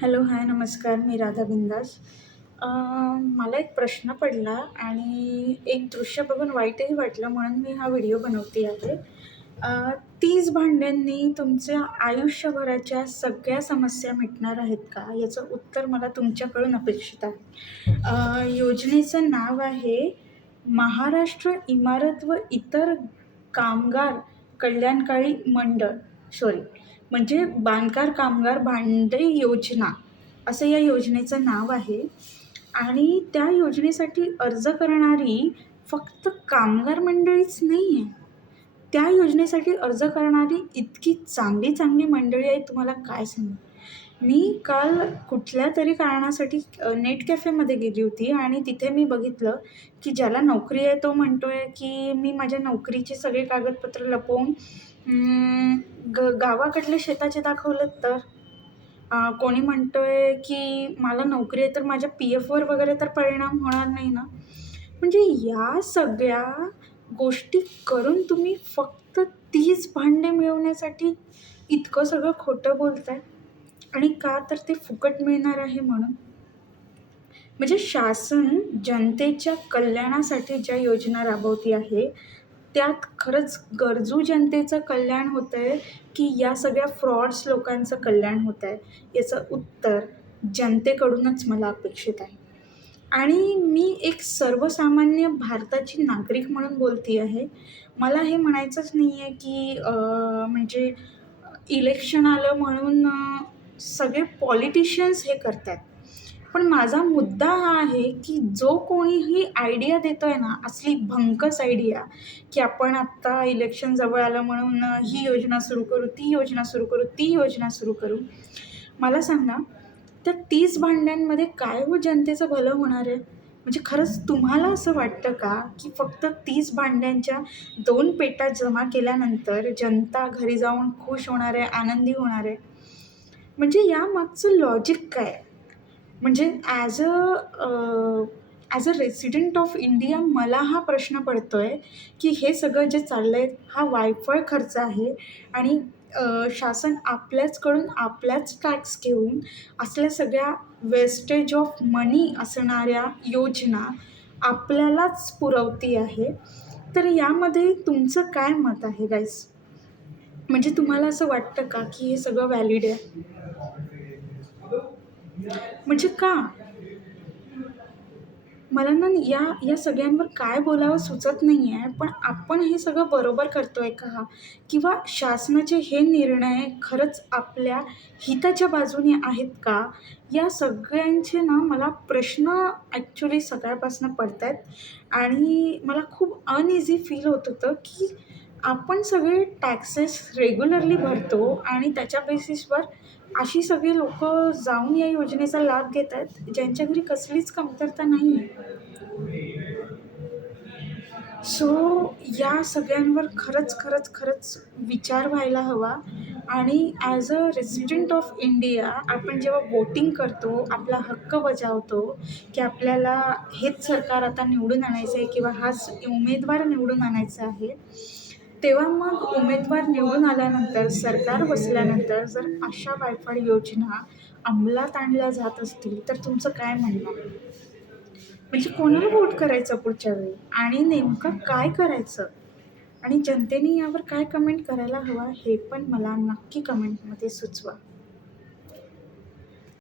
Hello hi नमस्कार मी राधा बिंदास. मला एक प्रश्न पडला आणि एक दृश्य बघून वाईटही वाटलं म्हणून मी हा व्हिडिओ बनवते आहे तीस भांड्यांनी तुमच्या आयुष्यभराच्या सगळ्या समस्या मिटणार आहेत का? याचं उत्तर मला तुमच्याकडून अपेक्षित आहे. योजनेचं नाव आहे महाराष्ट्र इमारत व इतर कामगार कल्याणकारी मंडळ. सॉरी म्हणजे बांधकार कामगार भांडे योजना असं या योजनेचं नाव आहे. आणि त्या योजनेसाठी अर्ज करणारी फक्त कामगार मंडळीच नाही आहे त्या योजनेसाठी अर्ज करणारी इतकी चांगली चांगली मंडळी आहे तुम्हाला काय सांगू? मी काल कुठल्या तरी कारणासाठी नेट कॅफेमध्ये गेली होती आणि तिथे मी बघितलं की ज्याला नोकरी आहे तो म्हणतो आहे की मी माझ्या नोकरीचे सगळे कागदपत्र लपवून ग गावाकडले शेताचे दाखवलं तर? कोणी म्हणतो आहे की मला नोकरी आहे तर माझ्या पी एफवर वगैरे तर परिणाम होणार नाही ना? म्हणजे या सगळ्या गोष्टी करून तुम्ही फक्त तीच भांडे मिळवण्यासाठी इतकं सगळं खोटं बोलताय? आणि का तर ते फुकट मिळणार आहे म्हणून? म्हणजे शासन जनतेच्या कल्याणासाठी ज्या योजना राबवती आहे त्यात खरंच गरजू जनतेचं कल्याण होतं आहे की या सगळ्या फ्रॉड्स लोकांचं कल्याण होतं आहे याचं उत्तर जनतेकडूनच मला अपेक्षित आहे. आणि मी एक सर्वसामान्य भारताची नागरिक म्हणून बोलती आहे. मला हे म्हणायचंच नाही आहे की म्हणजे इलेक्शन आलं म्हणून सगळे पॉलिटिशियन्स हे करतात पण माझा मुद्दा हा आहे की जो कोणीही आयडिया देतो आहे ना असली भंकस आयडिया की आपण आत्ता इलेक्शन जवळ आलं म्हणून ही योजना सुरू करू ती योजना सुरू करू ती योजना सुरू करू. मला सांगा त्या तीस भांड्यांमध्ये काय हो जनतेचं भलं होणार आहे? म्हणजे खरंच तुम्हाला असं वाटतं का की फक्त तीस भांड्यांच्या दोन पेटा जमा केल्यानंतर जनता घरी जाऊन खुश होणार आहे आनंदी होणार आहे? म्हणजे यामागचं लॉजिक काय? म्हणजे as a as a resident of India मला हा प्रश्न पडतो आहे की हे सगळं जे चाललं आहे हा वायफळ खर्च आहे आणि शासन आपल्याचकडून आपल्याच टॅक्स घेऊन असल्या सगळ्या वेस्टेज ऑफ मनी असणाऱ्या योजना आपल्यालाच पुरवती आहे. तर यामध्ये तुमचं काय मत आहे गाईस म्हणजे तुम्हाला असं वाटतं का की हे सगळं व्हॅलिड आहे? म्हणजे का? मला ना या या सगळ्यांवर काय बोलावं सुचत नाही आहे पण आपण हे सगळं बरोबर करतो आहे का? किंवा शासनाचे हे निर्णय खरंच आपल्या हिताच्या बाजूने आहेत का? या सगळ्यांचे ना मला प्रश्न ॲक्च्युली सकाळपासून पडत आहेत आणि मला खूप अनइझी फील होत होतं की आपण सगळे टॅक्सेस रेग्युलरली भरतो आणि त्याच्या बेसिसवर अशी सगळी लोक जाऊन या योजनेचा लाभ घेत आहेत ज्यांच्या घरी कसलीच कमतरता नाही आहे सो या सगळ्यांवर खरंच खरंच खरंच विचार व्हायला हवा. आणि as a resident of India आपण जेव्हा वोटिंग करतो आपला हक्क बजावतो की आपल्याला हेच सरकार आता निवडून आणायचं आहे किंवा हाच उमेदवार निवडून आणायचा आहे तेव्हा मग उमेदवार निवडून आल्यानंतर सरकार बसल्यानंतर जर अशा वायफाळ योजना अंमलात आणल्या जात असतील तर तुमचं काय म्हणणं? म्हणजे कोणाला वोट करायचं पुढच्या वेळी? आणि नेमकं काय करायचं? आणि जनतेने यावर काय कमेंट करायला हवा हे पण मला नक्की कमेंटमध्ये सुचवा.